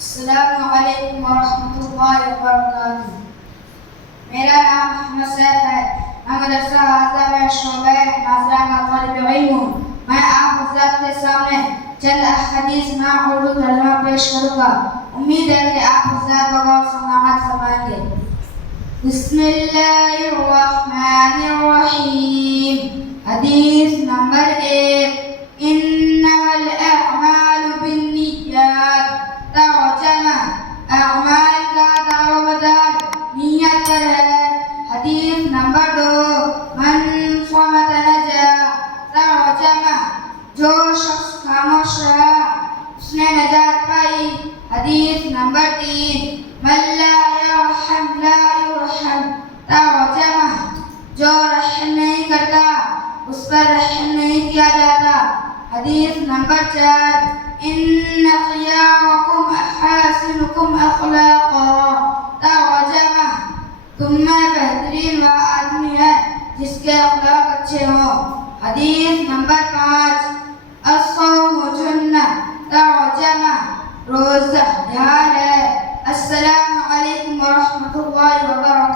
السلام علیکم ورحمۃ اللہ وبرکاتہ۔ میرا نام محمد سیف ہے۔ میں مدرسہ حافظہ میں شعبہ ناظرہ کا طالب علم ہوں۔ میں آپ حضرات کے سامنے چند احادیث میں اردو ترجمہ پیش کروں گا۔ امید ہے کہ آپ حضرات بغور سماعت فرمائیں گے۔ بسم اللہ الرحمن الرحیم۔ حدیث نمبر 1، انما الاعمال بالنیات۔ ترجمہ، اعمال کا دار و مدار نیت پر ہے۔ حدیث نمبر 2، من صمت نجا۔ ترجمہ، جو شخص خاموش رہا اس نے نجات پائی۔ حدیث نمبر 3، من لا یرحم لا یرحم۔ ترجمہ، جو رحم نہیں کرتا اس پر رحم نہیں کیا جاتا۔ حدیث نمبر 4، ان خیارکم احاسنکم اخلاقا۔ ترجمہ، تم میں بہترین وہ آدمی ہے جس کے اخلاق اچھے ہوں۔ حدیث نمبر 5، الصوم جنہ۔ ترجمہ، روزہ ڈھال ہے۔ السلام علیکم ورحمۃ اللہ وبرکاتہ۔